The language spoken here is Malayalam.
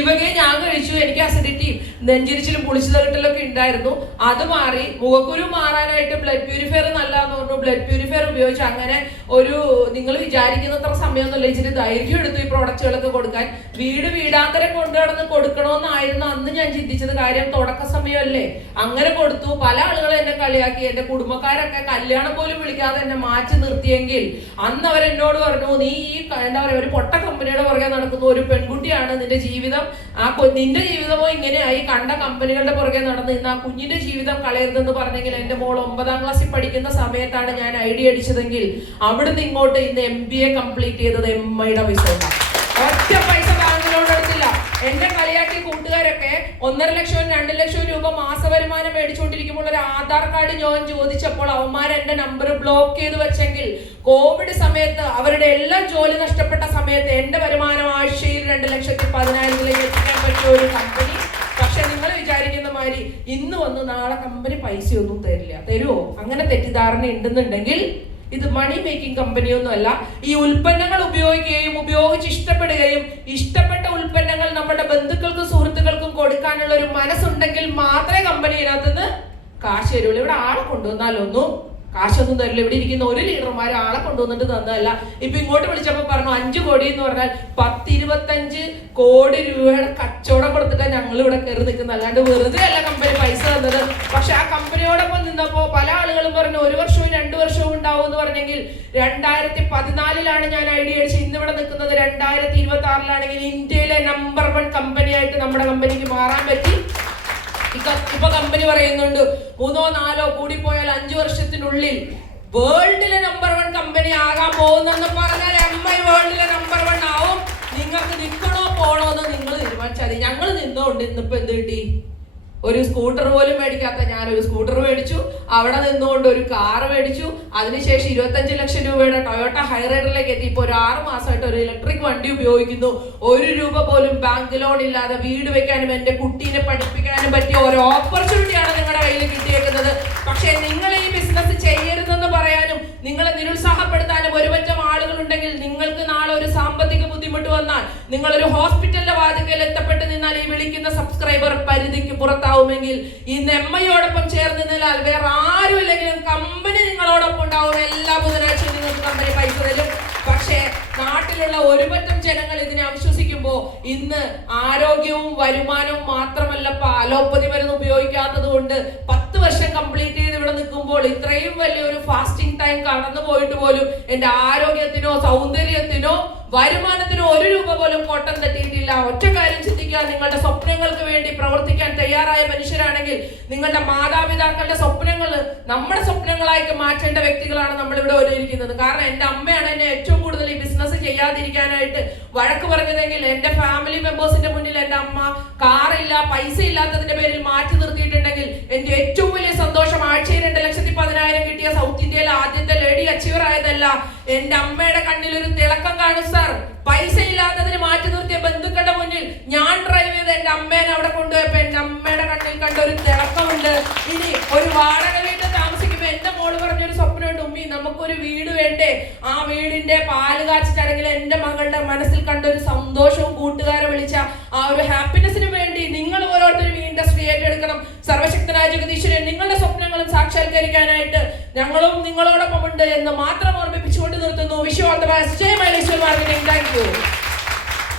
ലിവകെ ഞാൻ കഴിച്ചു, എനിക്ക് അസിഡിറ്റിയും നെഞ്ചിരിച്ചിലും പുളിച്ചു തകിട്ടലൊക്കെ ഉണ്ടായിരുന്നു. അത് മാറി. മുഖക്കുരു മാറാനായിട്ട് ബ്ലഡ് പ്യൂരിഫയർ നല്ലതെന്ന് പറഞ്ഞു, ബ്ലഡ് പ്യൂരിഫയർ ഉപയോഗിച്ചു. അങ്ങനെ ഒരു നിങ്ങൾ വിചാരിക്കുന്നത്ര സമയമൊന്നുമില്ല, ഇച്ചിരി ദൈർഘ്യം എടുത്തു ഈ പ്രോഡക്റ്റുകളൊക്കെ കൊടുക്കാൻ. വീടാന്തരം കൊണ്ടു നടന്ന് കൊടുക്കണമെന്നായിരുന്നു അന്ന് ഞാൻ ചിന്തിച്ചത്. കാര്യം തുടക്ക സമയമല്ലേ, അങ്ങനെ കൊടുത്തു. പല ആളുകളും എന്നെ കളിയാക്കി, എന്റെ കുടുംബക്കാരൊക്കെ കല്യാണം പോലും വിളിക്കാതെ എന്നെ മാറ്റി നിർത്തിയെങ്കിൽ അന്ന് അവരെന്നോട് പറഞ്ഞു, നീ ഈ എന്താ പറയുക ഒരു പൊട്ട കമ്പനിയുടെ പുറകെ നടക്കുന്ന ഒരു പെൺകുട്ടിയാണ്, നിന്റെ ജീവിതം നിന്റെ ജീവിതമോ ഇങ്ങനെയായി, കണ്ട കമ്പനികളുടെ പുറകെ നടന്ന് ഇന്ന് ആ കുഞ്ഞിന്റെ ജീവിതം കളയരുതെന്ന് പറഞ്ഞെങ്കിൽ എന്റെ മോൾ 9ാം ക്ലാസ്സിൽ പഠിക്കുന്ന സമയത്താണ് ഞാൻ ഐഡിയ അടിച്ചതെങ്കിൽ അവിടുന്ന് ഇങ്ങോട്ട് ഇന്ന് MBA കംപ്ലീറ്റ് ചെയ്തത് MIയുടെ പൈസ കൊണ്ടാണ്. ഒറ്റ പൈസ ബാങ്കിലോട്ട് എടുത്തില്ല. എന്റെ കളിയാക്കി കൂട്ടുകാരൊക്കെ 1.5 ലക്ഷം 2 ലക്ഷം രൂപ മാസവരുമാനം മേടിച്ചുകൊണ്ടിരിക്കുമ്പോൾ ഒരു ആധാർ കാർഡ് ഞാൻ ചോദിച്ചപ്പോൾ അവന്മാർ എന്റെ നമ്പർ ബ്ലോക്ക് ചെയ്ത് വെച്ചെങ്കിൽ കോവിഡ് സമയത്ത് അവരുടെ എല്ലാം ജോലി നഷ്ടപ്പെട്ട സമയത്ത് എന്റെ വരുമാനം ആഴ്ചയിൽ 2,10,000 എത്തിക്കാൻ പറ്റിയ ഒരു കമ്പനി. പക്ഷെ നിങ്ങൾ വിചാരിക്കുന്ന മാതിരി ഇന്ന് വന്ന് നാളെ കമ്പനി പൈസയൊന്നും തരില്ല. തരുമോ? അങ്ങനെ തെറ്റിദ്ധാരണ ഉണ്ടെന്നുണ്ടെങ്കിൽ ഇത് മണി മേക്കിംഗ് കമ്പനിയൊന്നും അല്ല. ഈ ഉൽപ്പന്നങ്ങൾ ഉപയോഗിക്കുകയും ഉപയോഗിച്ച് ഇഷ്ടപ്പെടുകയും ഇഷ്ടപ്പെട്ട ഉൽപ്പന്നങ്ങൾ നമ്മുടെ ബന്ധുക്കൾക്കും സുഹൃത്തുക്കൾക്കും കൊടുക്കാനുള്ള ഒരു മനസ്സുണ്ടെങ്കിൽ മാത്രമേ കമ്പനി ഇതിനകത്തുനിന്ന് കാശ് തരുള്ളൂ. ഇവിടെ ആളെ കൊണ്ടുവന്നാലൊന്നും കാശൊന്നും തരില്ല. ഇവിടെ ഇരിക്കുന്ന ഒരു ലീഡർമാർ ആളെ കൊണ്ടുവന്നിട്ട് തന്നതല്ല. ഇപ്പൊ ഇങ്ങോട്ട് വിളിച്ചപ്പോ പറഞ്ഞു 5 കോടി എന്ന് പറഞ്ഞാൽ 10-25 കോടി രൂപയുടെ കച്ചവടം കൊടുത്തിട്ടാണ് ഞങ്ങൾ ഇവിടെ കയറി നിൽക്കുന്നത്, അല്ലാണ്ട് വെറുതെ അല്ല കമ്പനി പൈസ തന്നത്. പക്ഷെ ആ കമ്പനിയോടൊപ്പം നിന്നപ്പോ പല ആളുകളും പറഞ്ഞു 1 വർഷവും 2 വർഷവും ഉണ്ടാവും എന്ന് പറഞ്ഞെങ്കിൽ 2014 ഞാൻ ഐഡിയ അടിച്ച് ഇന്നിവിടെ നിൽക്കുന്നത് 2026 ഇന്ത്യയിലെ നമ്പർ 1 കമ്പനിയായിട്ട് നമ്മുടെ കമ്പനിക്ക് മാറാൻ പറ്റി. ഇപ്പൊ കമ്പനി പറയുന്നുണ്ട് 3-4 കൂടിപ്പോയാൽ 5 വർഷത്തിനുള്ളിൽ വേൾഡിലെ നമ്പർ 1 കമ്പനി ആകാൻ പോകുന്നെന്ന് പറഞ്ഞാൽ MI വേൾഡിലെ നമ്പർ 1 ആവും. നിങ്ങൾക്ക് നിൽക്കണോ പോണോ എന്ന് നിങ്ങൾ തീരുമാനിച്ചാൽ മതി. ഞങ്ങൾ നിന്നോണ്ട് ഇന്നിപ്പോ എന്ത് കിട്ടി? ഒരു സ്കൂട്ടർ പോലും മേടിക്കാത്ത ഞാനൊരു സ്കൂട്ടർ മേടിച്ചു, അവിടെ നിന്നുകൊണ്ട് ഒരു കാർ മേടിച്ചു, അതിനുശേഷം 25 ലക്ഷം രൂപയുടെ ടൊയോട്ട ഹൈറൈഡറിലേക്ക് എത്തി. ഇപ്പോൾ ഒരു 6 മാസമായിട്ട് ഒരു ഇലക്ട്രിക് വണ്ടി ഉപയോഗിക്കുന്നു. 1 രൂപ പോലും ബാങ്ക് ലോൺ ഇല്ലാതെ വീട് വെക്കാനും എന്റെ കുട്ടീനെ പഠിപ്പിക്കാനും പറ്റിയ ഒരു ഓപ്പർച്യൂണിറ്റിയാണ് നിങ്ങളുടെ കയ്യിൽ കിട്ടിയേക്കുന്നത്. പക്ഷേ നിങ്ങൾ ഈ ബിസിനസ് ചെയ്യരുതെന്ന് പറയാനും നിങ്ങളെ നിരുത്സാഹപ്പെടുത്താനും ഒരുപറ്റം ആളുകളുണ്ടെങ്കിൽ നിങ്ങൾക്ക് നാളെ ഒരു സാമ്പത്തിക ബുദ്ധിമുട്ട് വന്നാൽ, നിങ്ങളൊരു ഹോസ്പിറ്റലിന്റെ വാതിക്കൽ എത്തപ്പെട്ട് നിന്നാൽ ഈ വിളിക്കുന്ന സബ്സ്ക്രൈബർ പരിധിക്ക് പുറത്താവുമെങ്കിൽ ഇന്ന് MIയോടൊപ്പം ചേർന്ന് നിന്നാൽ വേറെ ആരും ഇല്ലെങ്കിലും കമ്പനി നിങ്ങളോടൊപ്പം ഉണ്ടാവും. എല്ലാ ബുധനാഴ്ചയും നിങ്ങൾക്ക് കമ്പനി പൈസ തരും. പക്ഷേ നാട്ടിലുള്ള ഒരുപറ്റം ജനങ്ങൾ ഇതിനെ അവിശ്വസിക്കുമ്പോൾ ഇന്ന് ആരോഗ്യവും വരുമാനവും മാത്രമല്ല അലോപ്പതി മരുന്ന് ഉപയോഗിക്കാത്തത് കൊണ്ട് 10 വർഷം കംപ്ലീറ്റ് ചെയ്ത് ഇവിടെ നിൽക്കുമ്പോൾ ഇത്രയും വലിയൊരു ഫാസ്റ്റിംഗ് ടൈം കടന്നു പോയിട്ട് പോലും എന്റെ ആരോഗ്യത്തിനോ സൗന്ദര്യത്തിനോ വരുമാനത്തിനോ 1 രൂപ പോലും കോട്ടം തട്ടിയിട്ടില്ല. ഒറ്റ കാര്യം ചിന്തിക്കുക, നിങ്ങളുടെ സ്വപ്നങ്ങൾക്ക് വേണ്ടി പ്രവർത്തിക്കാൻ തയ്യാറായ മനുഷ്യരാണെങ്കിൽ നിങ്ങളുടെ മാതാപിതാക്കളുടെ സ്വപ്നങ്ങൾ നമ്മുടെ സ്വപ്നങ്ങളായി മാറ്റേണ്ട വ്യക്തികളാണ് നമ്മളിവിടെ ഒരുയിരിക്കുന്നത്. കാരണം എന്റെ അമ്മയാണ് എന്നെ ഏറ്റവും കൂടുതൽ ഈ ബിസിനസ് ചെയ്യാതിരിക്കാനായിട്ട് വഴക്ക് പറഞ്ഞതെങ്കിൽ എന്റെ ഫാമിലി മെമ്പേഴ്സിന്റെ മുന്നിൽ എന്റെ അമ്മ കാറില്ല പൈസ ഇല്ലാത്തതിന്റെ പേരിൽ മാറ്റി നിർത്തിയിട്ടുണ്ടെങ്കിൽ എന്റെ ഏറ്റവും വലിയ സന്തോഷം ആഴ്ചയിൽ 2,10,000 കിട്ടിയ സൗത്ത് ഇന്ത്യയിലെ ആദ്യത്തെ ലേഡി അച്ചീവർ ആയതല്ല, എന്റെ അമ്മയുടെ കണ്ണിൽ ഒരു തിളക്കം കാണും സാർ. പൈസ ഇല്ലാത്തതിന് മാറ്റി നിർത്തിയ ബന്ധുക്കളുടെ മുന്നിൽ ഞാൻ ഡ്രൈവ് ചെയ്ത് എന്റെ അമ്മേനെ അവിടെ കൊണ്ടുപോയപ്പോ എന്റെ അമ്മയുടെ കണ്ണിൽ കണ്ട ഒരു തിളക്കമുണ്ട്. ഇനി ഒരു വാടക വീട്ടിൽ താമസിക്കുമ്പോ എന്റെ മോള് പറഞ്ഞൊരു സ്വപ്നമുണ്ട്, ഉമ്മി നമുക്കൊരു വീട് വേണ്ടേ? ആ വീടിന്റെ പാല് കാച്ചി ചടങ്ങിൽ എന്റെ മകളുടെ മനസ്സിൽ കണ്ട ഒരു സന്തോഷവും കൂട്ടുകാരെ വിളിച്ച ആ ഒരു ഹാപ്പിനെസിന് വേണ്ടി നിങ്ങൾ ഓരോരുത്തരും ഈ ഇൻഡസ്ട്രി ഏറ്റെടുക്കണം. സർവശക്തനായ ജഗദീശ്വരൻ നിങ്ങളുടെ സ്വപ്നങ്ങളും സാക്ഷാത്കരിക്കാനായിട്ട് ഞങ്ങളും നിങ്ങളോടൊപ്പം ഉണ്ട് എന്ന് മാത്രം ഓർമ്മിപ്പിച്ചുകൊണ്ട് നിർത്തുന്നു. Wish you all the best. Jai Myleshwar marketing. Thank U.